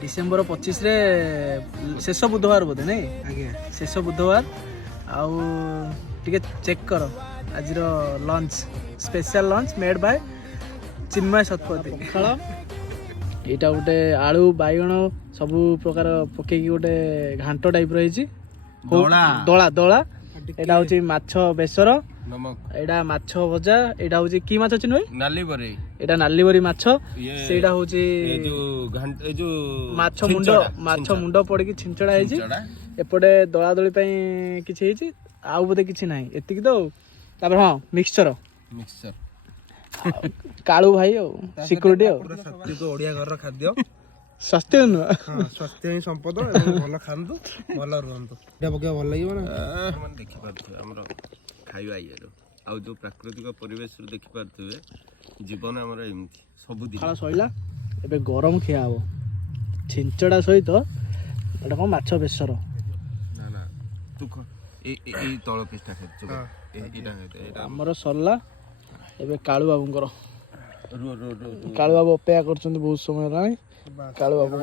December 25 रे शेष बुधवार बोधे नहीं आज्ञा शेष बुधवार आउ टिके चेक कर आज lunch special lunch made by Chinmay Satapathy यहाँ गोटे आलू बैगण सबू प्रकार पकईकि गोटे घांट टाइप रही दला दला एटा हूँ माछ बेसर एटा माछ भजा एटा हूँ कि माछ चिन्ह नालीबरी एटा नालीबरी माछ सेटा हूँ माछ मुंड पड़की छिंचड़ा है एपटे दला दली किछि ହେଇଛି आउ बोधे किछि नाही एतिक तो तापर हां मिक्सचर कालू भाई सिक्यूरिटी स्वास्थ्य ओडिया घर खाद्य स्वास्थ्य नुह स्वास्थ्य ही संपद भल खातु भल रुहतु एटा पके भल लागियो ना मन देखि पाथु हमरो खाइबा इएरो आ जो प्राकृतिक परिवेश रो देखि पाथुवे जीवन हमरो एमथि सब दिन खाला सइला एबे गरम खिया हबो छिंचड़ा सहित एटा को माछ बेसर ना ना तू ए तळ पिस्टा खाचो एटा हमर सरला एबे कालू बाबूंकर कालू बाबू अपेक्षा करछन बहुत समय हेलानी कालू बाबू